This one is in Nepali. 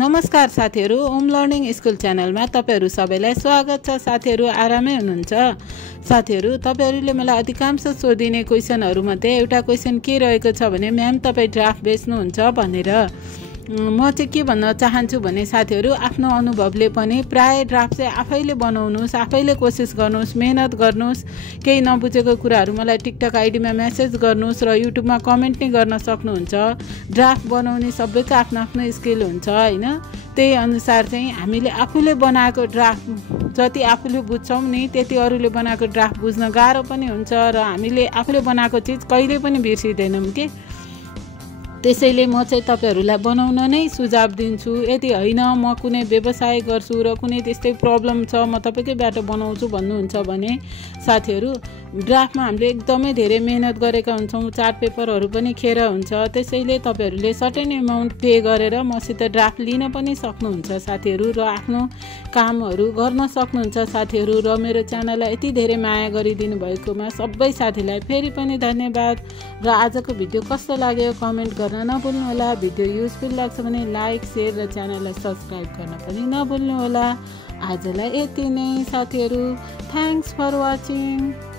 नमस्कार साथीहरु, ओम लर्निङ स्कुल च्यानलमा तपाईहरु सबैलाई स्वागत छ। साथीहरु आरामै हुनुहुन्छ? साथीहरु तपाईहरुले मलाई अधिकांश सोधिने क्वेशनहरु मध्ये एउटा क्वेशन के रहेको छ भने म्याम तपाई ड्राफ्ट बेच्नुहुन्छ भनेर। म चाहिँ के भन्न चाहन्छु भने साथीहरु आफ्नो अनुभवले पनि प्राय ड्राफ्ट चाहिँ आफैले बनाउनुस्, आफैले कोशिश गर्नुस्, मेहनत गर्नुस्। केही नबुझेको कुराहरु मलाई टिकटक आइडीमा मेसेज गर्नुस् र युट्युबमा कमेन्ट नै गर्न सक्नुहुन्छ। ड्राफ्ट बनाउने सबैको आफ्नो आफ्नो स्किल हुन्छ हैन। त्यही अनुसार चाहिँ हामीले आफूले बनाएको ड्राफ्ट जति आफूले बुझ्छौं नि त्यति अरूले बनाएको ड्राफ्ट बुझ्न गाह्रो पनि हुन्छ र हामीले आफूले बनाएको चीज कहिले पनि बिर्सिदैनौं के। त्यसैले म चाहिँ तपाईहरुलाई बनाउन नै सुझाव दिन्छु। यदि हैन म कुनै व्यवसाय गर्छु र कुनै त्यस्तै प्रब्लम छ म तपाईकैबाट बनाउँछु भन्नुहुन्छ भने साथीहरु ड्राफ्टमा हामीले एकदमै धेरै मेहनत गरेका हुन्छौं, चार्ट पेपरहरु पनि खेर हुन्छ। त्यसैले तपाईहरुले सर्टेन अमाउन्ट पे गरेर मसित ड्राफ्ट लिन पनि सक्नुहुन्छ साथीहरु र आफ्नो कामहरु गर्न सक्नुहुन्छ साथीहरु। र मेरो च्यानललाई यति धेरै माया गरिदिनु भएकोमा सबै साथीलाई फेरि पनि धन्यवाद। र आजको भिडियो कस्तो लाग्यो कमेन्ट गर्न नभुल्नु होला। भिडियो युजफुल लाग्छ भने लाइक, शेयर र च्यानललाई सब्स्क्राइब गर्न पनि नभुल्नु होला। आजलाई यति नै साथीहरु। Thanks for watching.